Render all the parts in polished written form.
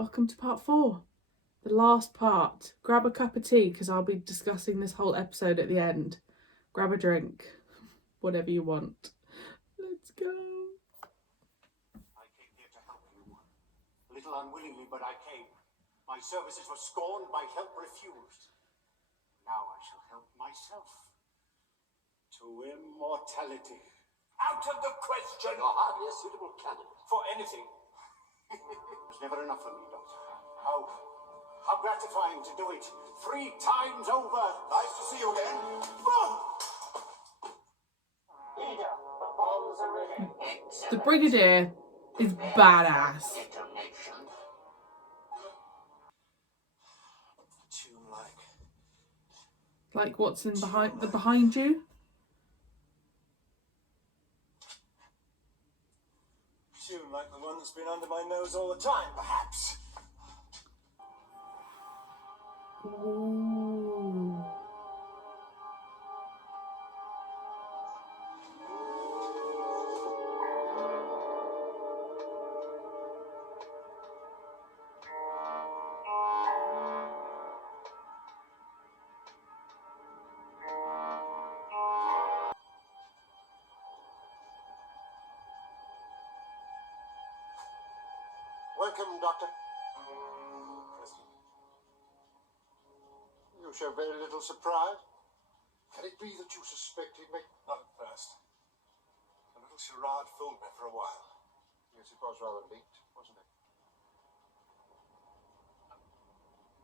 Welcome to part 4, the last part. Grab a cup of tea because I'll be discussing this whole episode at the end. Grab a drink, whatever you want. Let's go. I came here to help you. A little unwillingly, but I came. My services were scorned, my help refused. Now I shall help myself to immortality. Out of the question! You're hardly a suitable candidate. For anything. It was never enough for me, Doctor. How gratifying to do it 3 times over. Nice to see you again. Leader, the balls are ready. The Brigadier is badass. Detonation. Tune Like what's in behind you? Tune like the one that's been under my nose all the time, perhaps. Ooh. Welcome, Doctor. President. You show very little surprise. Can it be that you suspected me? Not at first. A little charade fooled me for a while. Yes, it was rather neat, wasn't it?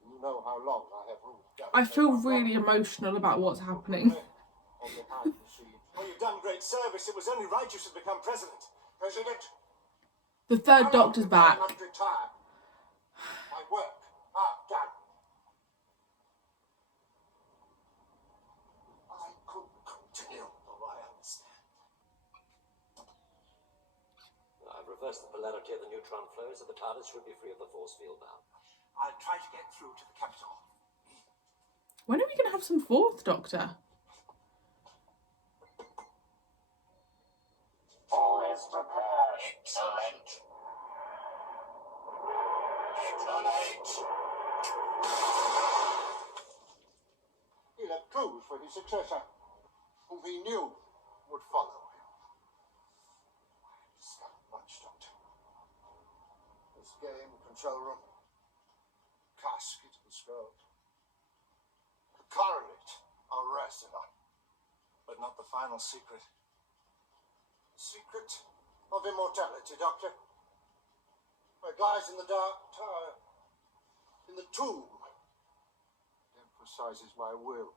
You know how long I have ruled government. I feel really emotional about what's happening. On behind the scenes. Well, you've done great service. It was only right you should become president. President? The third Doctor's back. I'm not retired. My work, done. I could continue. Oh, I understand. I've reversed the polarity of the neutron flow, so the TARDIS should be free of the force field now. I'll try to get through to the capital. When are we going to have some fourth Doctor? All is prepared. Excellent. Excellent. He left clues for his successor, whom he knew would follow him. I have discovered much, Doctor. This game, control room, casket and skull. The correlate arrested on, but not the final secret. The secret of immortality, Doctor. Where it lies in the dark tower, in the tomb. It emphasizes my will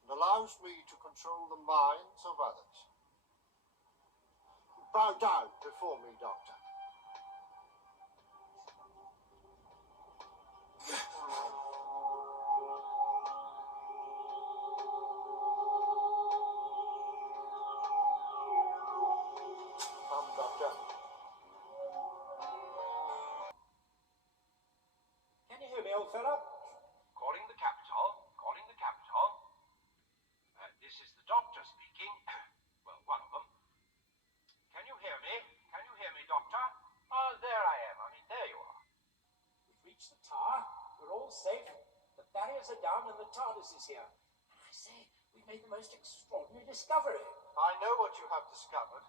and allows me to control the minds of others. Bow down before me, Doctor. Doctor. Can you hear me, old fella? Calling the capital. Calling the capital. This is the Doctor speaking. Well, one of them. Can you hear me? Can you hear me, Doctor? Oh, there I am. I mean, there you are. We've reached the tower. We're all safe. The barriers are down and the TARDIS is here. I say, we've made the most extraordinary discovery. I know what you have discovered.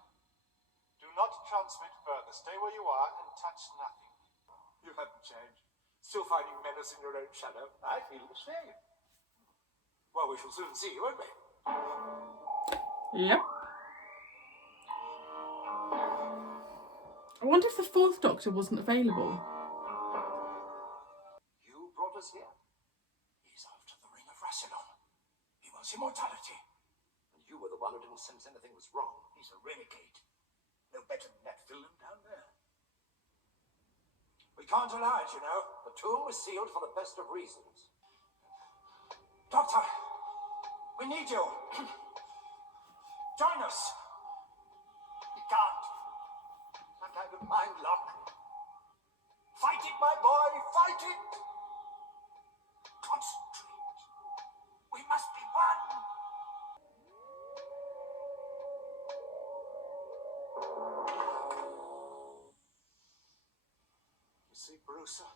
Do not transmit further. Stay where you are and touch nothing. You haven't changed. Still finding menace in your own shadow. I feel the same. Well, we shall soon see, won't we? Yep. I wonder if the fourth Doctor wasn't available. You brought us here. He's after the ring of Rassilon. He wants immortality. And you were the one who didn't sense anything was wrong. He's a renegade. No better than that villain down there. We can't allow it, you know. The tomb was sealed for the best of reasons. Doctor, we need you. Join us. You can't. Some kind of mind lock. Fight it, my boy. Fight it. Concentrate. We must be one. You see, Brucer?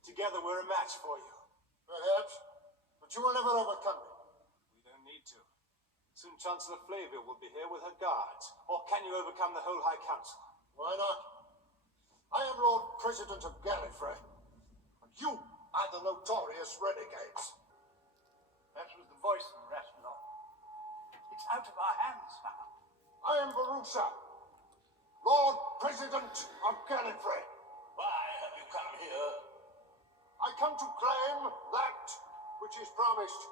Together we're a match for you. Perhaps, but you will never overcome me. We don't need to. Soon Chancellor Flavia will be here with her guards. Or can you overcome the whole High Council? Why not? I am Lord President of Gallifrey. And you are the notorious renegades. That was the voice of Rassilon. It's out of our hands now. I am Barusa, Lord President of Gallifrey. Why have you come here? I come to claim that which is promised.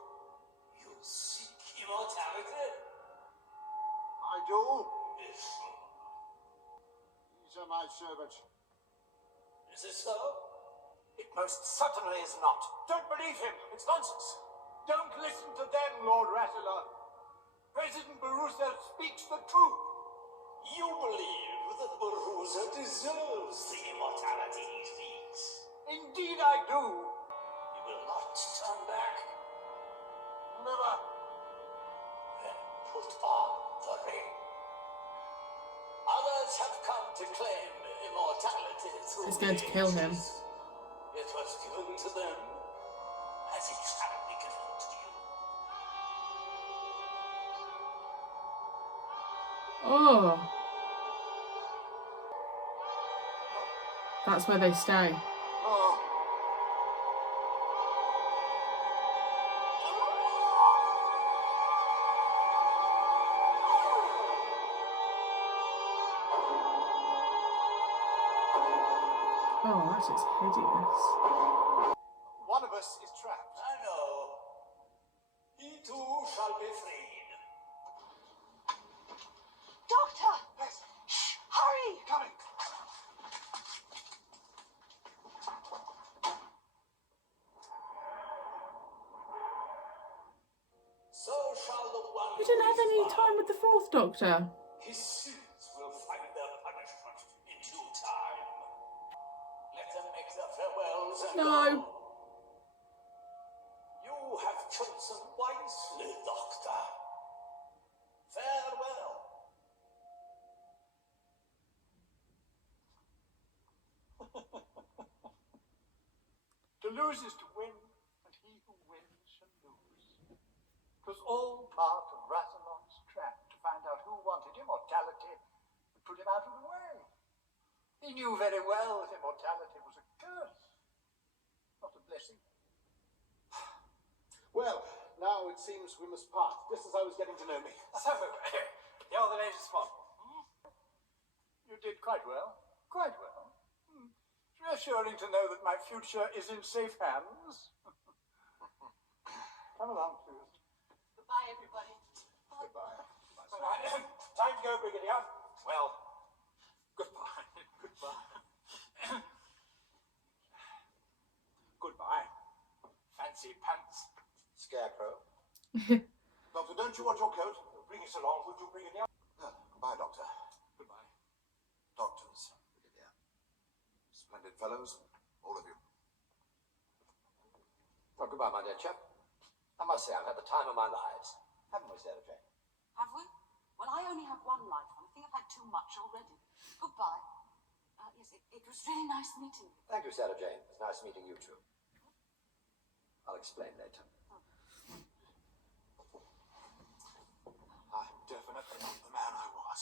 You seek immortality? I do. Yes. These are my servants. Is it so? It most certainly is not. Don't believe him. It's nonsense. Don't listen to them, Lord Rassilon. President Barusa speaks the truth. You believe that Baruza deserves the immortality he seeks. Indeed I do. You will not turn back? Never. Then put on the ring. Others have come to claim immortality through He's going to kill him. ages. It was given to them, as it shall be given to you. Oh. That's where they stay. Oh. Oh, that is hideous. One of us is trapped. I know. He too shall be freed. Doctor! Yes, Shh! Hurry! coming. So shall the one We didn't have who is any found. time with the fourth Doctor. His sins will find their punishment in due time. Let them make their farewells and No. go. You have chosen wisely, Doctor. Farewell. To lose is to win, and he who wins shall lose. It was all part of Rassilon's trap to find out who wanted immortality and put him out of the way. He knew very well that immortality was a curse, not a blessing. Well, now it seems we must part, just as I was getting to know me. So, you're the latest one. You did quite well. Quite well. It's reassuring to know that my future is in safe hands. Come along, please. Goodbye, everybody. Goodbye. Time to go, Brigadier. Well, goodbye. Goodbye. Goodbye. Fancy pants. Scarecrow. Doctor, don't you want your coat? Bring us along, would you, Brigadier? Goodbye, Doctor. Goodbye. Doctors, Brigadier. Splendid fellows, all of you. Well, goodbye, my dear chap. I must say, I've had the time of my lives. Haven't we, Sarah Jane? Have we? Well, I only have one life, and I think I've had too much already. Goodbye. Yes, it was really nice meeting you. Thank you, Sarah Jane. It's nice meeting you too. I'll explain later. I'm definitely not the man I was.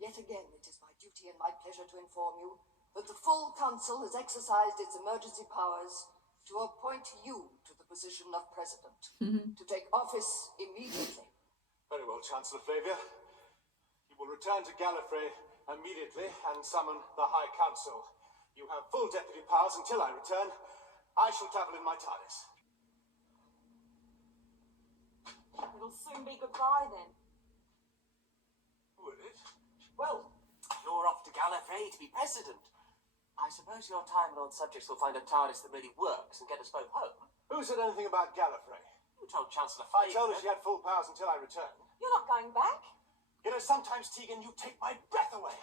Yet again, it is my duty and my pleasure to inform you that the full council has exercised its emergency powers to appoint you to the position of president, to take office immediately. Very well, Chancellor Flavia. You will return to Gallifrey immediately and summon the High Council. You have full deputy powers until I return. I shall travel in my TARDIS. It'll soon be goodbye then. Will it? Well, you're off to Gallifrey to be president. I suppose your Time Lord subjects will find a TARDIS that really works and get us both home. Who said anything about Gallifrey? You told Chancellor I Flavia. told her she had full powers until I return. You're not going back? You know, sometimes, Tegan, you take my breath away.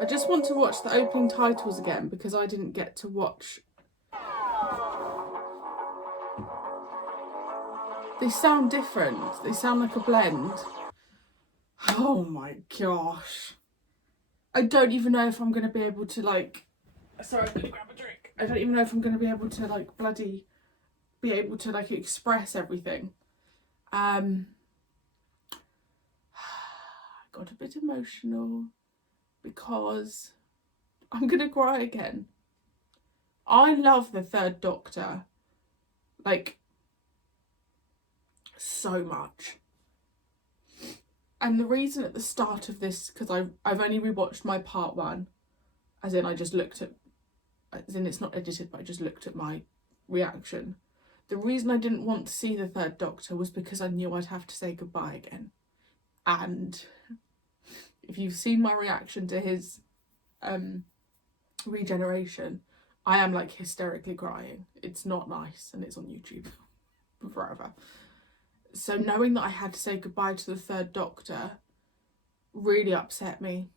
I just want to watch the opening titles again because I didn't get to watch. They sound different. They sound like a blend. Oh my gosh. I don't even know if I'm going to be able to like... Sorry, I'm going to grab a drink. I don't even know if I'm going to be able to like bloody... be able to like express everything. Got a bit emotional because I'm going to cry again. I love the Third Doctor. Like... so much. And the reason at the start of this, because I've only rewatched my part 1, as in I just looked at, as in it's not edited, but I just looked at my reaction. The reason I didn't want to see the Third Doctor was because I knew I'd have to say goodbye again. And if you've seen my reaction to his regeneration, I am like hysterically crying. It's not nice, and it's on YouTube forever. So knowing that I had to say goodbye to the Third Doctor really upset me.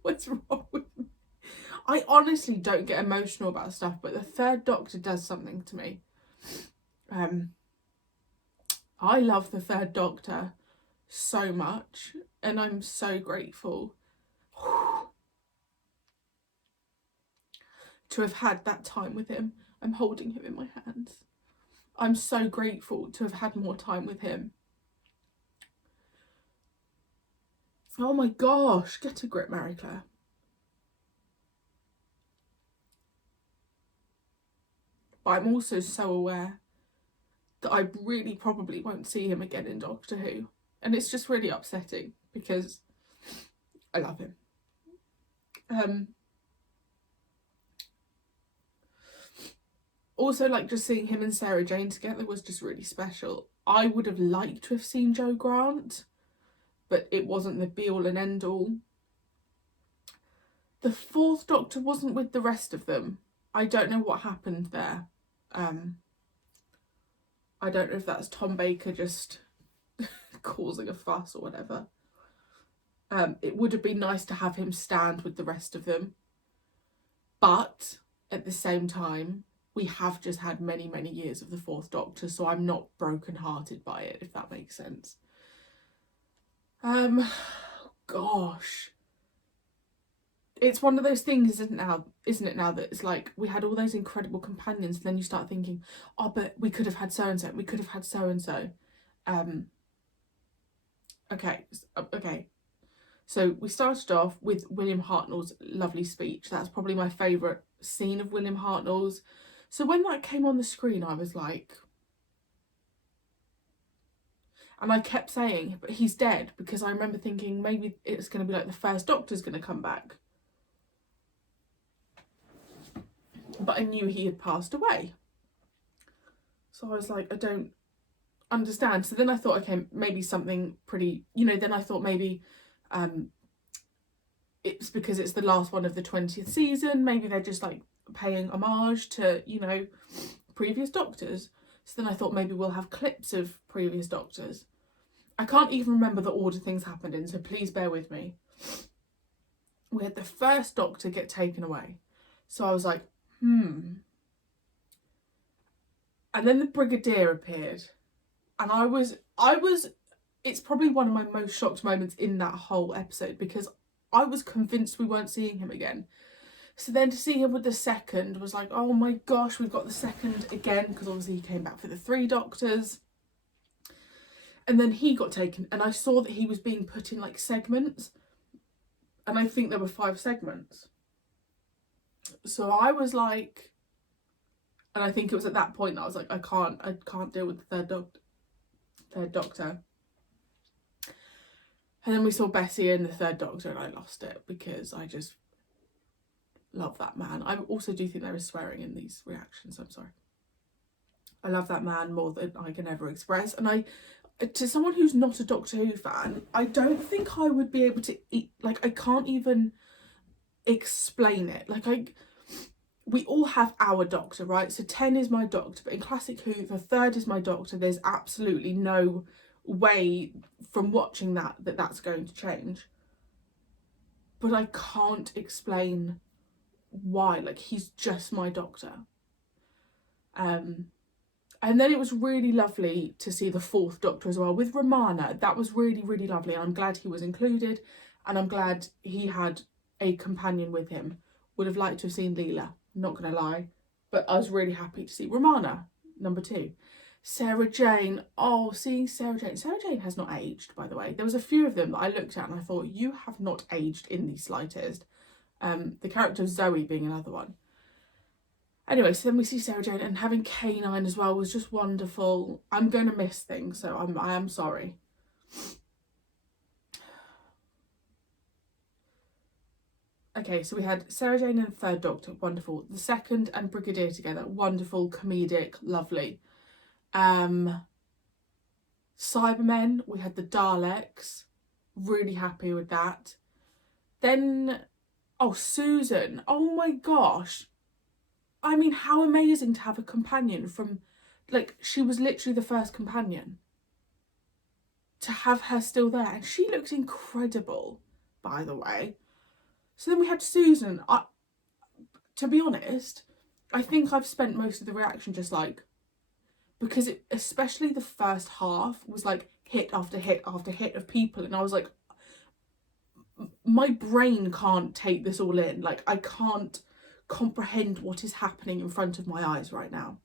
What's wrong with me? I honestly don't get emotional about stuff, but the Third Doctor does something to me. I love the Third Doctor so much, and I'm so grateful to have had that time with him. I'm holding him in my hands. I'm so grateful to have had more time with him. Oh my gosh, get a grip, Marie-Clare. But I'm also so aware that I really probably won't see him again in Doctor Who. And it's just really upsetting because I love him. Also, like, just seeing him and Sarah Jane together was just really special. I would have liked to have seen Jo Grant, but it wasn't the be-all and end-all. The Fourth Doctor wasn't with the rest of them. I don't know what happened there. I don't know if that's Tom Baker just causing a fuss or whatever. It would have been nice to have him stand with the rest of them. But at the same time, we have just had many, many years of the Fourth Doctor, so I'm not brokenhearted by it, if that makes sense. Gosh. It's one of those things, isn't it now, that it's like, we had all those incredible companions, and then you start thinking, oh, but we could have had so-and-so, we could have had so-and-so. Okay. So we started off with William Hartnell's lovely speech. That's probably my favourite scene of William Hartnell's. So when that came on the screen, I was like... And I kept saying, but he's dead, because I remember thinking maybe it's going to be like the First Doctor's going to come back. But I knew he had passed away. So I was like, I don't understand. So then I thought, okay, maybe something pretty... then I thought maybe... it's because it's the last one of the 20th season. Maybe they're just like paying homage to, previous Doctors. So then I thought maybe we'll have clips of previous Doctors. I can't even remember the order things happened in, so please bear with me. We had the First Doctor get taken away. So I was like, And then the Brigadier appeared. And I was, it's probably one of my most shocked moments in that whole episode, because I was convinced we weren't seeing him again. So then to see him with the second was like, oh my gosh, we've got the second again, because obviously he came back for the 3 Doctors. And then he got taken, and I saw that he was being put in like segments. And I think there were 5 segments. So I was like, and I think it was at that point that I was like, I can't deal with the third Doctor. And then we saw Bessie in the Third Doctor, and I lost it because I just love that man. I also do think there is swearing in these reactions, I'm sorry. I love that man more than I can ever express. And to someone who's not a Doctor Who fan, I don't think I would be able to I can't even explain it. We all have our Doctor, right? So 10 is my Doctor, but in Classic Who, the 3rd is my Doctor. There's absolutely no way from watching that's going to change. but I can't explain why. Like, he's just my doctor. And then it was really lovely to see the fourth Doctor as well with Romana. That was really, really lovely. And I'm glad he was included, and I'm glad he had a companion with him. Would have liked to have seen Leela, not going to lie. But I was really happy to see Romana, number 2. Sarah Jane. Oh, seeing Sarah Jane. Sarah Jane has not aged, by the way. There was a few of them that I looked at and I thought, you have not aged in the slightest. The character of Zoe being another one. Anyway, so then we see Sarah Jane, and having K9 as well was just wonderful. I'm going to miss things, so I am sorry. Okay, so we had Sarah Jane and the third Doctor, wonderful. The second and Brigadier together, wonderful, comedic, lovely. Cybermen, we had the Daleks, really happy with that. Then, oh, Susan, oh my gosh. I mean, how amazing to have a companion from, like, she was literally the first companion. To have her still there. And she looks incredible, by the way. So then we had Susan. To be honest, I think I've spent most of the reaction just like, because it, especially the first half was like hit after hit after hit of people. And I was like, my brain can't take this all in. Like, I can't comprehend what is happening in front of my eyes right now.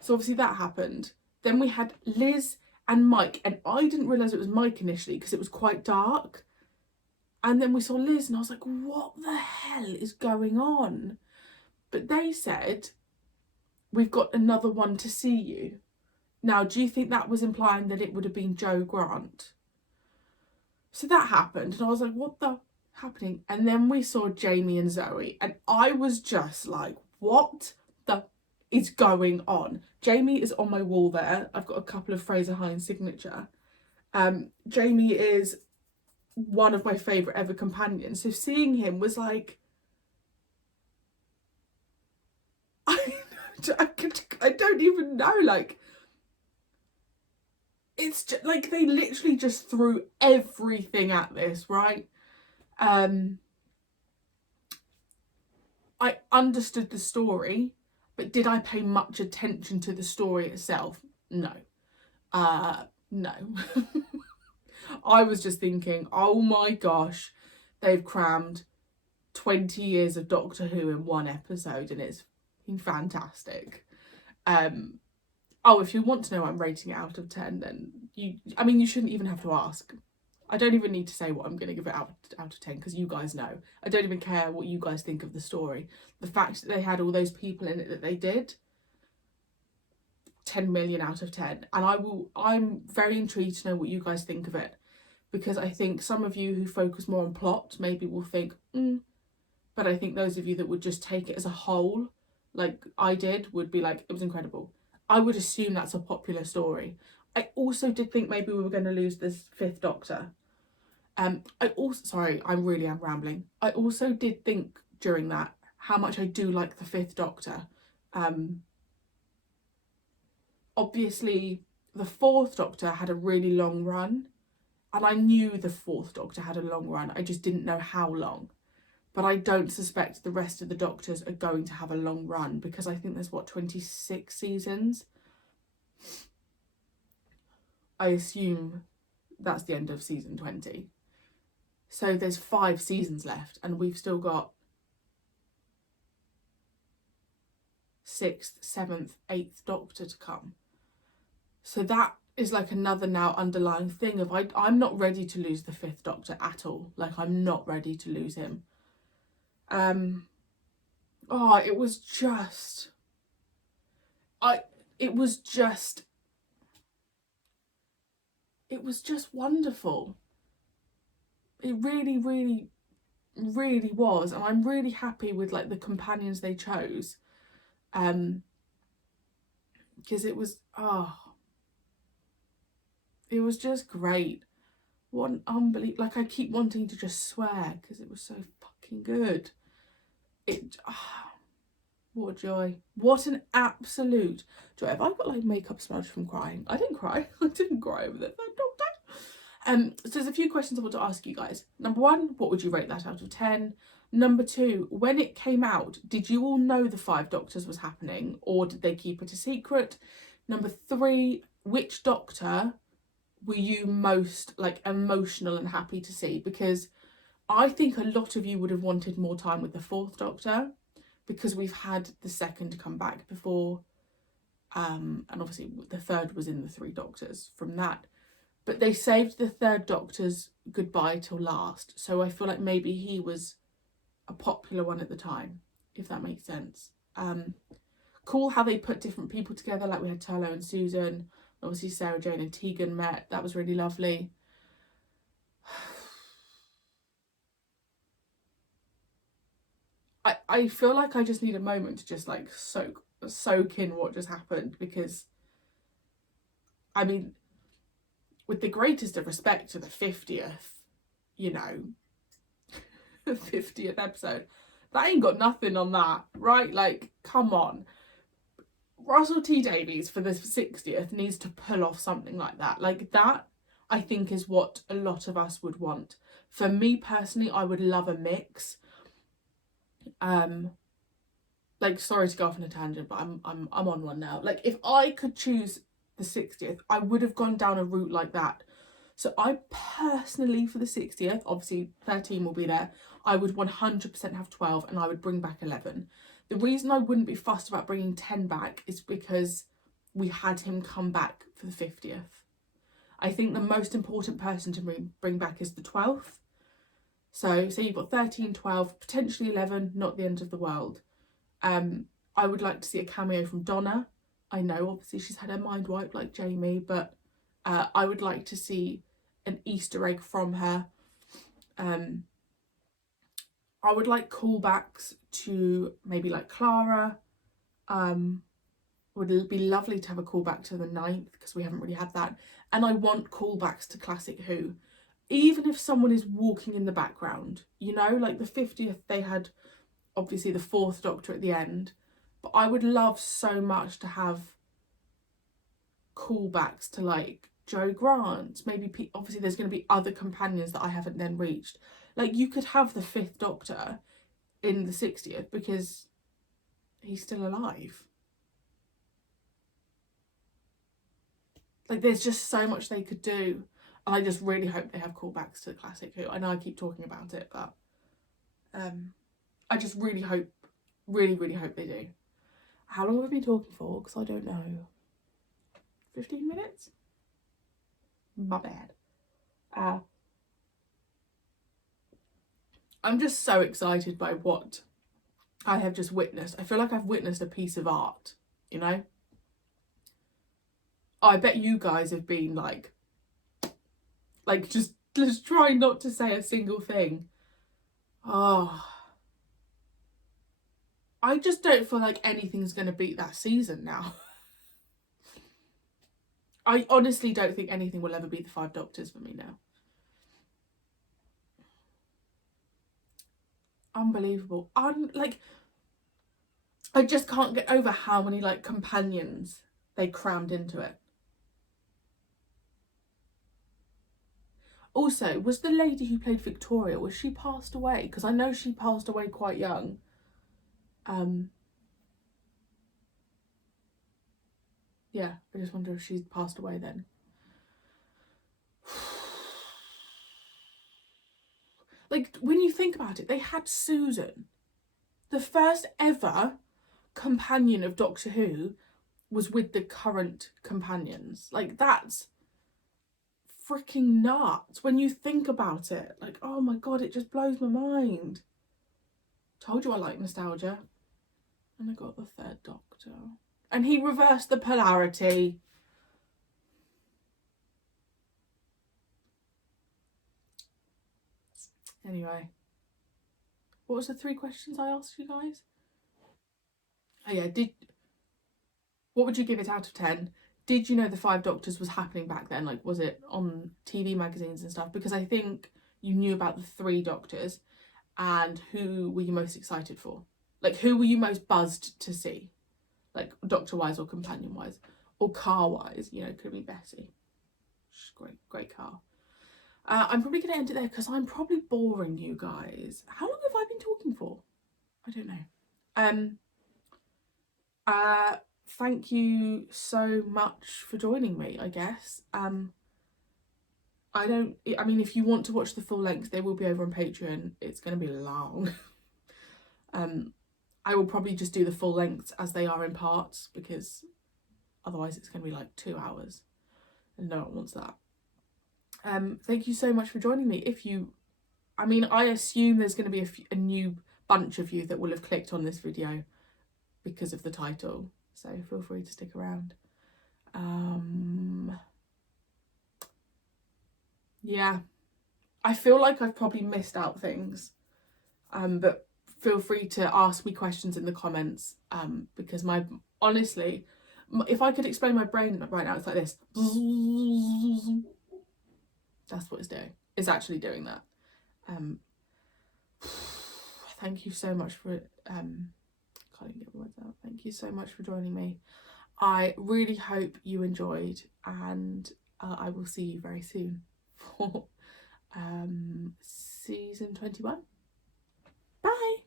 So obviously that happened. Then we had Liz and Mike, and I didn't realise it was Mike initially because it was quite dark. And then we saw Liz and I was like, what the hell is going on? But they said, we've got another one to see you. Now, do you think that was implying that it would have been Joe Grant? So that happened and I was like, what the happening? And then we saw Jamie and Zoe and I was just like, what the is going on? Jamie is on my wall there. I've got a couple of Fraser Hines signature. Jamie is one of my favourite ever companions. So seeing him was like, I don't even know, like, it's just like they literally just threw everything at this, right? I understood the story, but did I pay much attention to the story itself? No. No. I was just thinking, oh my gosh, they've crammed 20 years of Doctor Who in one episode and it's fantastic. Oh, if you want to know what I'm rating it out of 10, then you shouldn't even have to ask. I don't even need to say what I'm going to give it out of 10 because you guys know. I don't even care what you guys think of the story. The fact that they had all those people in it that they did, 10 million out of 10. And I'm very intrigued to know what you guys think of it, because I think some of you who focus more on plot maybe will think, but I think those of you that would just take it as a whole, like I did, would be like, it was incredible. I would assume that's a popular story. I also did think maybe we were going to lose this fifth Doctor. Sorry, I really am rambling. I also did think during that how much I do like the fifth Doctor. Obviously, the fourth Doctor had a really long run, and I knew the fourth Doctor had a long run. I just didn't know how long. But I don't suspect the rest of the Doctors are going to have a long run, because I think there's, 26 seasons? I assume that's the end of season 20. So there's 5 seasons left, and we've still got 6th, 7th, 8th Doctor to come. So that is like another now underlying thing of I'm not ready to lose the 5th Doctor at all. Like, I'm not ready to lose him. It was just wonderful. It really, really, really was. And I'm really happy with like the companions they chose. Because it was just great. What an unbelievable, like, I keep wanting to just swear because it was so fucking good. What a joy. What an absolute joy. Have I got like makeup smudge from crying? I didn't cry. I didn't cry over the third Doctor. So there's a few questions I want to ask you guys. Number 1, what would you rate that out of 10? Number 2, when it came out, did you all know the 5 Doctors was happening, or did they keep it a secret? Number 3, which Doctor were you most like emotional and happy to see? Because I think a lot of you would have wanted more time with the 4th Doctor, because we've had the 2nd come back before, and obviously the 3rd was in the 3 Doctors from that. But they saved the 3rd Doctor's goodbye till last, so I feel like maybe he was a popular one at the time, if that makes sense. Cool how they put different people together, like we had Turlo and Susan, obviously Sarah Jane and Tegan met, that was really lovely. I feel like I just need a moment to just like soak in what just happened, because I mean, with the greatest of respect to the 50th, you know, 50th episode, that ain't got nothing on that, right? Like, come on. Russell T Davies for the 60th needs to pull off something like that. Like, that, I think, is what a lot of us would want. For me personally, I would love a mix. Like, sorry to go off on a tangent, but I'm on one now. Like, if I could choose the 60th, I would have gone down a route like that. So I personally, for the 60th, obviously 13 will be there, I would 100% have 12, and I would bring back 11. The reason I wouldn't be fussed about bringing 10 back is because we had him come back for the 50th. I think the most important person to bring back is the 12th. So say you've got 13, 12, potentially 11, not the end of the world. I would like to see a cameo from Donna. I know, obviously, she's had her mind wiped like Jamie, but I would like to see an Easter egg from her. I would like callbacks to maybe like Clara. Would be lovely to have a callback to the 9th, because we haven't really had that. And I want callbacks to Classic Who. Even if someone is walking in the background, you know, like the 50th, they had obviously the 4th Doctor at the end. But I would love so much to have callbacks to like Joe Grant. Maybe, obviously there's going to be other companions that I haven't then reached. Like, you could have the 5th Doctor in the 60th because he's still alive. Like, there's just so much they could do. And I just really hope they have callbacks to the Classic Who. I know I keep talking about it, but I just really hope, really hope they do. How long have we been talking for? Because I don't know. 15 minutes? My bad. I'm just so excited by what I have just witnessed. I feel like I've witnessed a piece of art, you know? I bet you guys have been like just trying not to say a single thing. Oh, I just don't feel like anything's going to beat that season now. I honestly don't think anything will ever beat the 5 Doctors for me now. Unbelievable. Like, I just can't get over how many like companions they crammed into it. Also, was the lady who played Victoria, was she passed away? Because I know she passed away quite young. Yeah, I just wonder if she's passed away then. Like, when you think about it, they had Susan. The first ever companion of Doctor Who was with the current companions. Like, that's freaking nuts when you think about it. Like, oh my god, it just blows my mind. Told you I like nostalgia. And I got the 3rd Doctor. And he reversed the polarity. Anyway. What was the 3 questions I asked you guys? Oh yeah, what would you give it out of 10? Did you know the 5 Doctors was happening back then? Like, was it on TV magazines and stuff? Because I think you knew about the 3 Doctors. And who were you most excited for? Like, who were you most buzzed to see? Like, Doctor-wise or companion-wise? Or car-wise, you know, could be Bessie. She's great car. I'm probably going to end it there because I'm probably boring you guys. How long have I been talking for? I don't know. Thank you so much for joining me, I guess. I mean, if you want to watch the full length, they will be over on Patreon. It's going to be long. I will probably just do the full lengths as they are in parts, because otherwise it's going to be like 2 hours and no one wants that. Thank you so much for joining me. I assume there's going to be a new bunch of you that will have clicked on this video because of the title, so feel free to stick around. Yeah, I feel like I've probably missed out things, but feel free to ask me questions in the comments, because honestly, if I could explain my brain right now, it's like this. That's what it's doing. It's actually doing that. Thank you so much for can't even get the words out. Thank you so much for joining me. I really hope you enjoyed, and I will see you very soon for season 21. Bye.